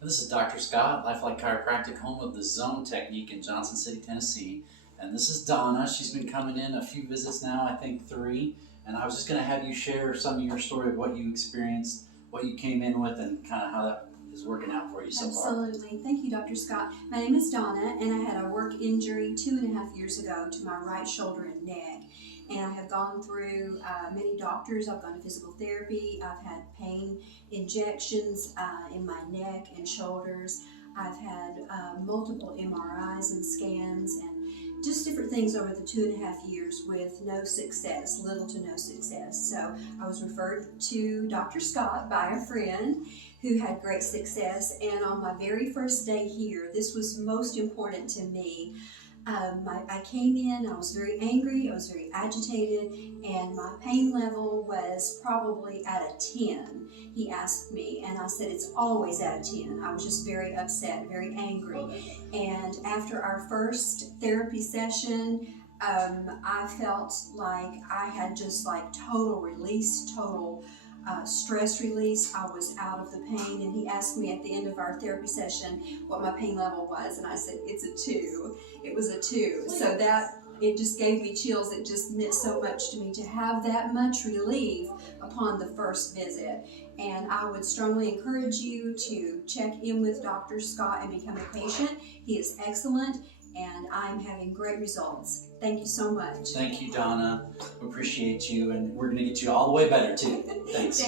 This is Dr. Scott, Lifelite Chiropractic, home of the Zone technique in Johnson City, Tennessee. And this is Donna. She's been coming in a few visits now, I think 3. And I was just going to have you share some of your story of what you experienced, what you came in with, and kind of how that is working out for you so far. Absolutely. Thank you, Dr. Scott. My name is Donna, and I had a work injury 2.5 years ago to my right shoulder and neck. And I have gone through many doctors. I've gone to physical therapy. I've had pain injections in my neck and shoulders. I've had multiple MRIs and scans and just different things over the 2.5 years with no success, little to no success. So I was referred to Dr. Scott by a friend who had great success. And on my very first day here, this was most important to me. I came in, I was very angry, I was very agitated, and my pain level was probably at a 10. He asked me, and I said it's always at a 10. I was just very upset, very angry. And after our first therapy session, I felt like I had just like total release, total stress release. I was out of the pain, and he asked me at the end of our therapy session what my pain level was, and I said it's a 2. It was a 2. So that it just gave me chills. It just meant so much to me to have that much relief upon the first visit. And I would strongly encourage you to check in with Dr. Scott and become a patient. He is excellent, and I'm having great results. Thank you so much. Thank you, Donna. We appreciate you, and we're going to get you all the way better, too. Thanks.